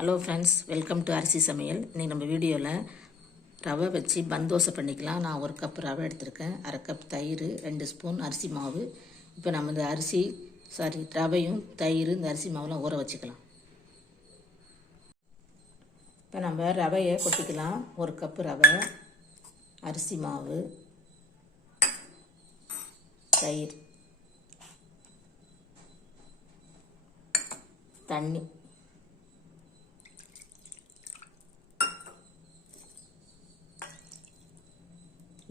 Hello friends welcome to அரிசி சமையல் இன்றைக்கி நம்ம வீடியோவில் ரவை வச்சு பந்தோசை பண்ணிக்கலாம். நான் ஒரு கப் ரவை எடுத்திருக்கேன். அரை கப் தயிர் ரெண்டு ஸ்பூன் அரிசி மாவு. இப்போ நம்ம இந்த அரிசி சாரி ரவையும் தயிர் இந்த அரிசி மாவுலாம் ஊற வச்சுக்கலாம். இப்போ நம்ம ரவையை கொட்டிக்கலாம். ஒரு கப்பு ரவை அரிசி மாவு தயிர் தண்ணி.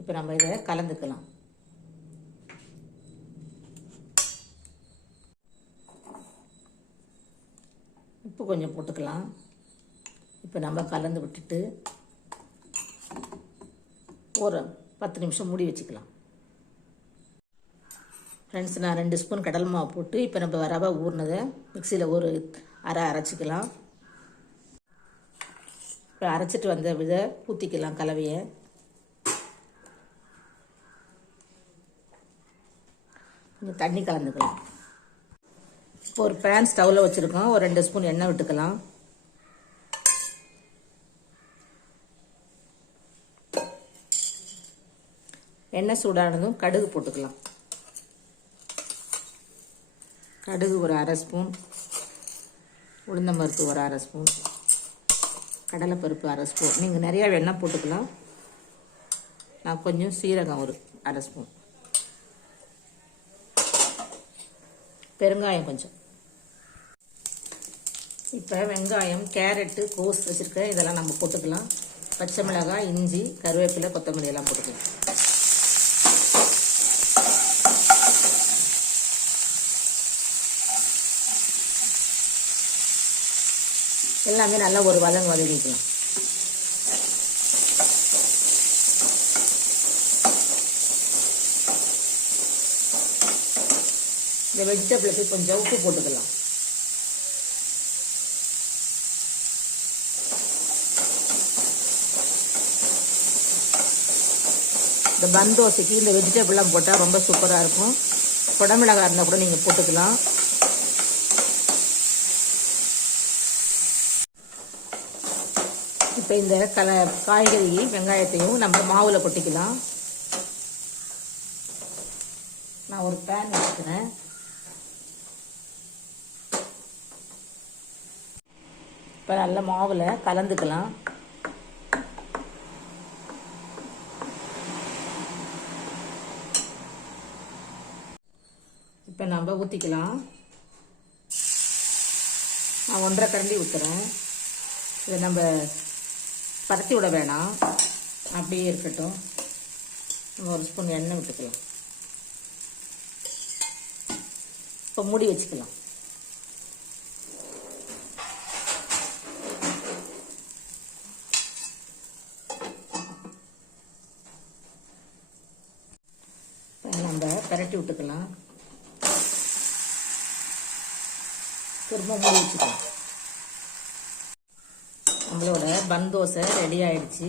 இப்போ நம்ம இதை கலந்துக்கலாம். உப்பு கொஞ்சம் போட்டுக்கலாம். இப்போ நம்ம கலந்து விட்டுட்டு ஒரு பத்து நிமிஷம் மூடி வச்சுக்கலாம். ஃப்ரெண்ட்ஸ் நான் ரெண்டு ஸ்பூன் கடல் மாவு போட்டு இப்போ நம்ம ரவை ஊறினதை மிக்சியில் ஒரு அரை அரைச்சிக்கலாம். இப்போ அரைச்சிட்டு வந்த விதை ஊற்றிக்கலாம் கலவையை. கொஞ்சம் தண்ணி கலந்துக்கலாம். இப்போ ஒரு பேன் ஸ்டவ்வில் வச்சுருக்கோம். ஒரு ரெண்டு ஸ்பூன் எண்ணெய் விட்டுக்கலாம். எண்ணெய் சூடானதும் கடுகு போட்டுக்கலாம். கடுகு ஒரு அரை ஸ்பூன். உளுந்தம்பருப்பு ஒரு அரை ஸ்பூன். கடலைப்பருப்பு அரை ஸ்பூன். நீங்கள் நிறையா வெண்ணெய் போட்டுக்கலாம். நான் கொஞ்சம் சீரகம் ஒரு அரை ஸ்பூன். பெருங்காயம் கொஞ்சம். இப்போ வெங்காயம் கேரட்டு கோஸ் வச்சுருக்கேன் இதெல்லாம் நம்ம போட்டுக்கலாம். பச்சை மிளகாய் இஞ்சி கருவேப்பிலை கொத்தமல்லி எல்லாம் போட்டுக்கலாம். எல்லாமே நல்லா ஒரு வதங்க வதக்கிக்கலாம் இந்த வெஜிடபிளுக்கு கொஞ்சம் உப்பு போட்டுக்கலாம். இந்த பந்தோசைக்கு இந்த வெஜிடபிள்லாம் போட்டால் ரொம்ப சூப்பராக இருக்கும். குடமிளகா இருந்தால் கூட நீங்கள் போட்டுக்கலாம். இப்போ இந்த கல காய்கறி வெங்காயத்தையும் நம்ம மாவில் கொட்டிக்கலாம். நான் ஒரு பேன் வச்சுக்கிறேன் இப்போ நல்ல மாவில் கலந்துக்கலாம். இப்போ நம்ம ஊற்றிக்கலாம் நான் ஒன்றரை கரண்டி ஊற்றுறேன் இதை நம்ம பரத்தி விட வேணாம். அப்படியே இருக்கட்டும். நம்ம ஒரு ஸ்பூன் எண்ணெய் விட்டுக்கலாம். இப்போ மூடி வச்சுக்கலாம் நம்ம பரட்டி விட்டுக்கலாம். திரும்ப மூடி வச்சுக்கலாம் நம்மளோட பன் தோசை ரெடி ஆயிடுச்சு.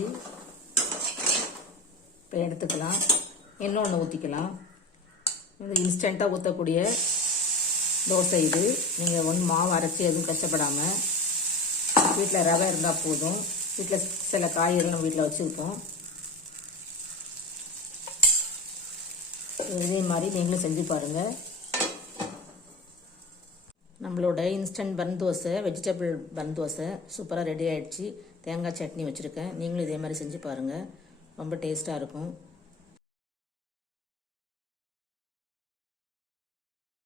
இப்போ எடுத்துக்கலாம். இன்னொன்று ஊற்றிக்கலாம் இது இன்ஸ்டண்ட்டாக ஊற்றக்கூடிய தோசை இது. நீங்கள் ஒன்று மாவு அரைச்சி எதுவும் கஷ்டப்படாமல் வீட்டில் ரவை இருந்தால் போதும். வீட்டில் சில காய்கறிகள் நம்ம வீட்டில் வச்சுருப்போம். இதே மாதிரி நீங்களும் செஞ்சு பாருங்கள் நம்மளோட instant bun dosa vegetable bun dosa சூப்பராக ரெடி ஆகிடுச்சு தேங்காய் சட்னி வச்சுருக்கேன். நீங்களும் இதே மாதிரி செஞ்சு பாருங்கள் ரொம்ப டேஸ்ட்டாக இருக்கும்.